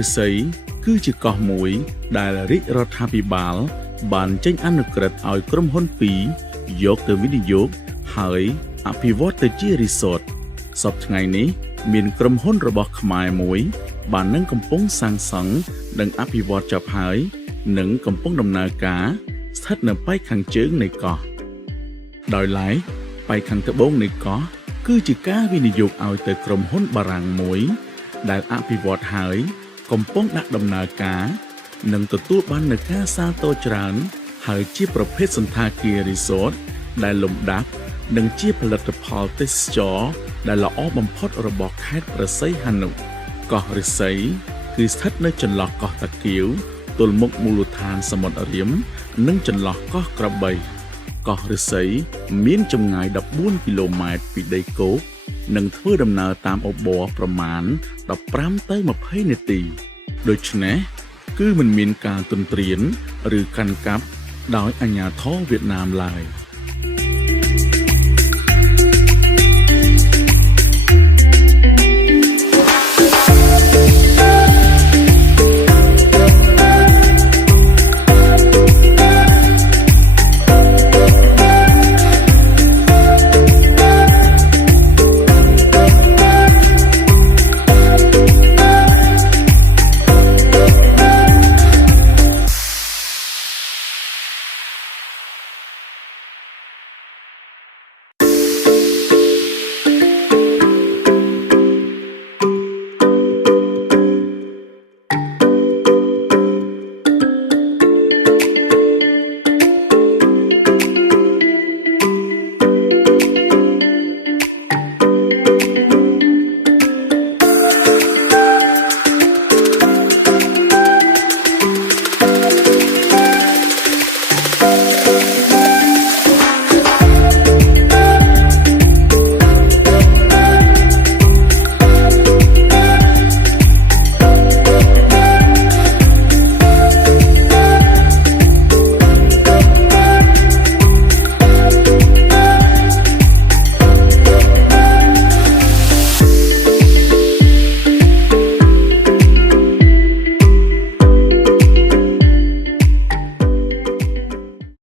ឫស្សីគឺជាកោះមួយដែលរាជរដ្ឋាភិបាលបានចេញអនុក្រឹត្យឲ្យក្រុមហ៊ុនពីរយកទៅវិនិយោគហើយអភិវឌ្ឍទៅជារីសតសប្តាហ៍ថ្ងៃនេះមានក្រុមហ៊ុនរបស់ខ្មែរមួយបាននឹងកំពុងសាងសង់និងអភិវឌ្ឍចប់ហើយនិងកំពុងដំណើរការស្ថិតនៅប៉ែកខាងជើងនៃកោះដោយឡែកប៉ែកខាងត្បូងនៃកោះគឺជាការវិនិយោគឲ្យទៅក្រុមហ៊ុនបារាំងមួយដែលអភិវឌ្ឍហើយកំពុងដាក់ដំណើរការនិងទទួលបាននូវការសាទរច្រើនហើយជាប្រភេទសន្តាគាររីសតដែលលំដាប់និងជាផលិតផលទេសចរណ៍ដែលល្អបំផុតរបស់ខេត្តព្រះសីហនុកោះឫស្សីគឺស្ថិតនៅចន្លោះកោះតាកៀវទល់មុខមូលដ្ឋានសមុទ្ររៀមនិងចន្លោះកោះក្របីកោះឫស្សីមានចម្ងាយ14គីឡូម៉ែត្រពីដីគោកនិងធ្វើដំណើរតាមអូប័រប្រមាណ15ទៅ20នាទីដូច្នេះគឺមិនមានការទន្ទ្រានឬកាន់កាប់ដោយអាជ្ញាធរវៀតណាមឡើយ